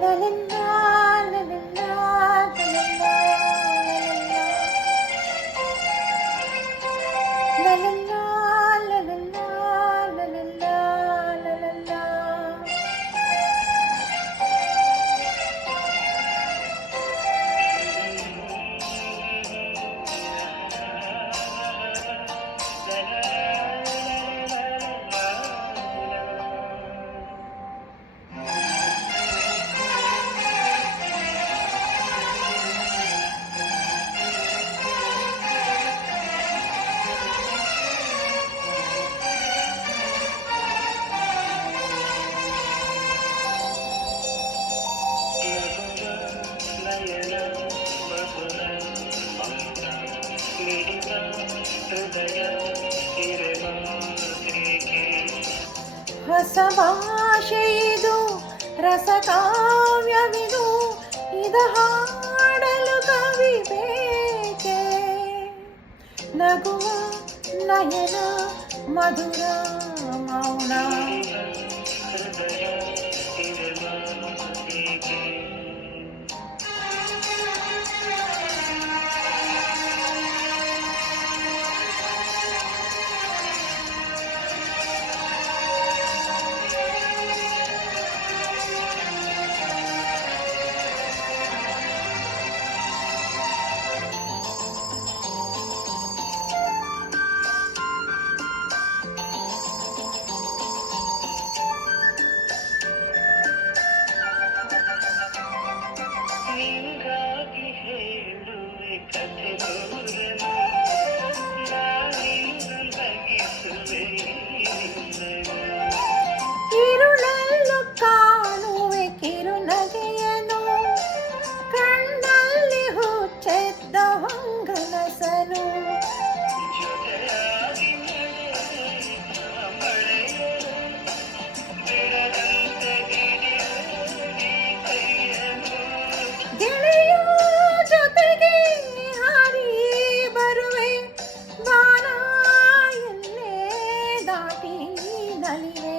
ಲಲಲ್ಲಾ, ಲಲಲ್ಲಾ, ಲಲಲ್ಲಾ, ಲಲಲ್ಲಾ, ಲಲಲ್ಲಾ, ಲಲಲ್ಲಾ, ಲಲಲ್ಲಾ. ಹೊಸ ಭಾಷೆಯಿದು, ರಸಕಾವ್ಯವಿದು, ಇದ ಹಾಡಲು ಕವಿ ಬೇಕೆ. ನಗುವ ನಯನ ಮಧುರ ಮೌನ, ಇರುಳಲ್ಲೂ ಕಾಣುವೆ ಕಿರುನಗೆಯನು, ಕಣ್ಣಲ್ಲಿ ಹುಚ್ಚೆದ್ದ ಹೊಂಗನಸನು. ಗೆಳೆಯ ಜೊತೆಗೆ ಹಾರಿ ಬರುವೆ, ಬಾನ ಎಲ್ಲೇ ದಾಟಿ ನಲಿವೆ.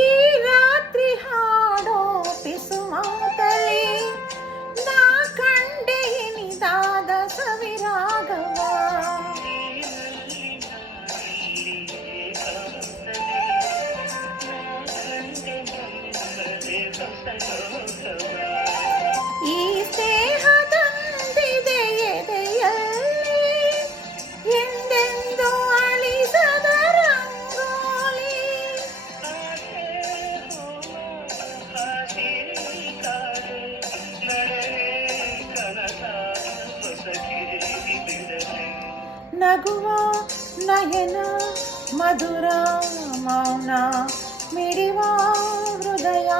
ಈ ರಾತ್ರಿ ಹಾಡೋ ಪಿಸು ಮಾತಲಿ, ನಾ ಕಂಡೆ ನಿದಾದ ಸವಿರಾಗವ. ಈ ಸ್ನೇಹ ತಂದಿದೆ ಎದೆಯಲ್ಲಿ, ಎಂದೆಂದು ಅಳಿಸದ ರಂಗೋಲಿ. ನಗುವ ನಯನ ಮಧುರ ಮೌನ, ಮಿಡಿವ ಹೃದಯ